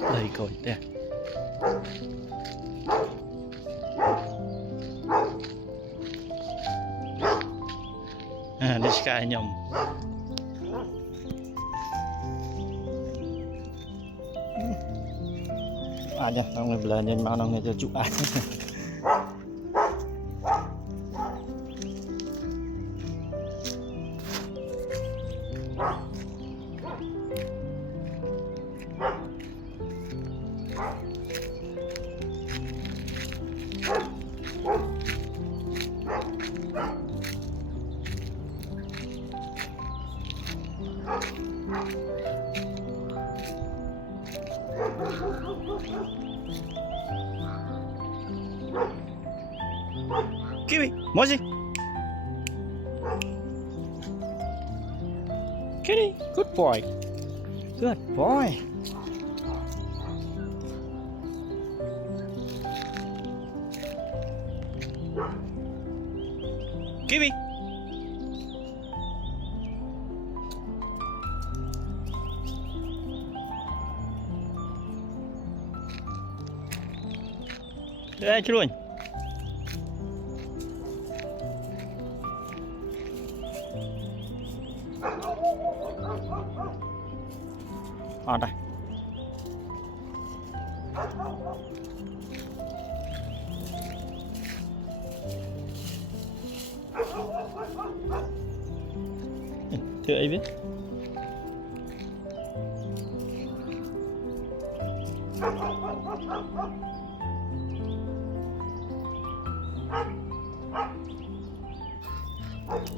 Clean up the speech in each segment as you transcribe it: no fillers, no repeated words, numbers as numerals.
đầy cõi tè đi sky nhom nha ông này là nhân máu ông này cho chụp ảnh Kiwi, Mozi. Kitty, good boy. Good boy. Kiwi. Đây, chú luôn. Đây. Thưa ấy biết.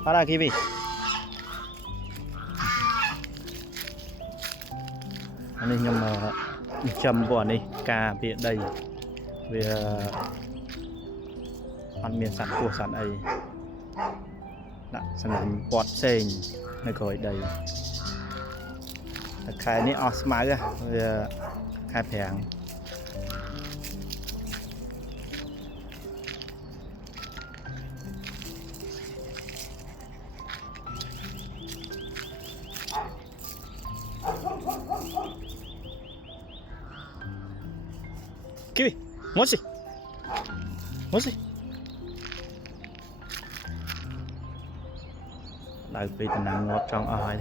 Ra Kiwi. Anh nhưng mà chầm bỏ này cà phía đây về ăn miền sản của sản ấy đã sản phẩm bọt xèn này gọi đây khai này osma ra về khai phèn Kiwi, Mozi, Mozi. Lại bị tình năng ngọt trong ơi.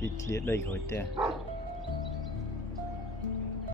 Bị liệt đây rồi tè.